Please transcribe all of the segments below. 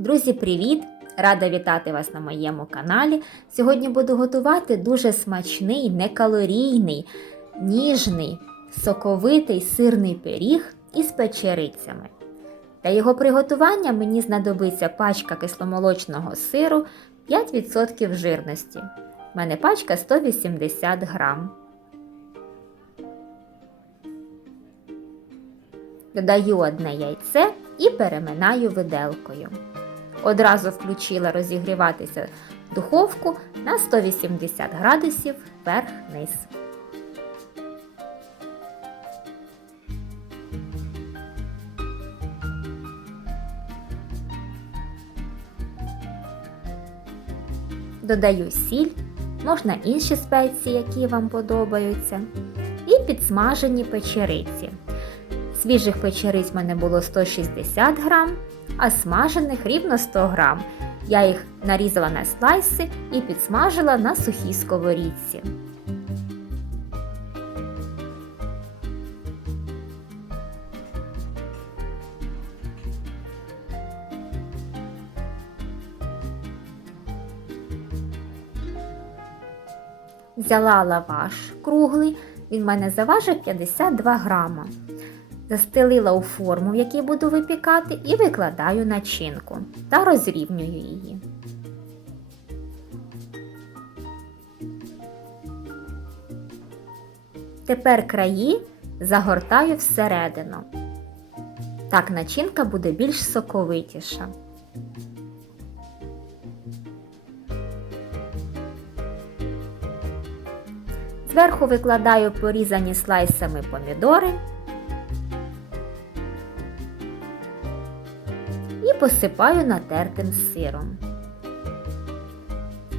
Друзі, привіт! Рада вітати вас на моєму каналі. Сьогодні буду готувати дуже смачний, некалорійний, ніжний, соковитий сирний пиріг із печерицями. Для його приготування мені знадобиться пачка кисломолочного сиру 5% жирності. У мене пачка 180 грам. Додаю одне яйце і переминаю виделкою. Одразу включила розігріватися духовку на 180 градусів вверх-вниз. Додаю сіль, можна інші спеції, які вам подобаються, і підсмажені печериці. Свіжих печериць в мене було 160 грам, а смажених рівно 100 грам. Я їх нарізала на слайси і підсмажила на сухій сковорідці. Взяла лаваш круглий, він в мене заважив 52 грама. Застелила у форму, в якій буду випікати, і викладаю начинку та розрівнюю її. Тепер краї загортаю всередину. Так начинка буде більш соковитіша. Зверху викладаю порізані слайсами помідори посипаю натертим сиром.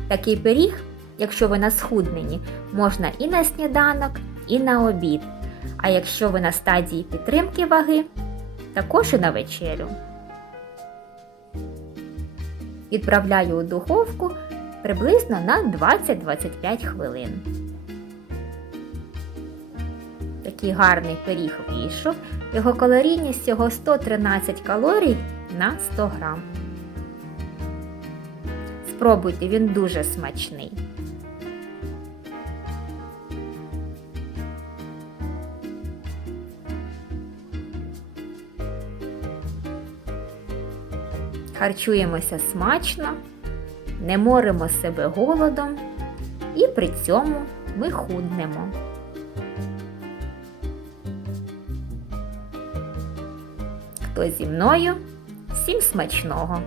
Такий пиріг, якщо ви на схудненні, можна і на сніданок, і на обід. А якщо ви на стадії підтримки ваги, також і на вечерю. Відправляю у духовку приблизно на 20-25 хвилин. Такий гарний пиріг вийшов. Його калорійність всього 113 калорій на 100 грам. Спробуйте, він дуже смачний. Харчуємося смачно, не моримо себе голодом і при цьому ми худнемо. Зі мною? Всім смачного!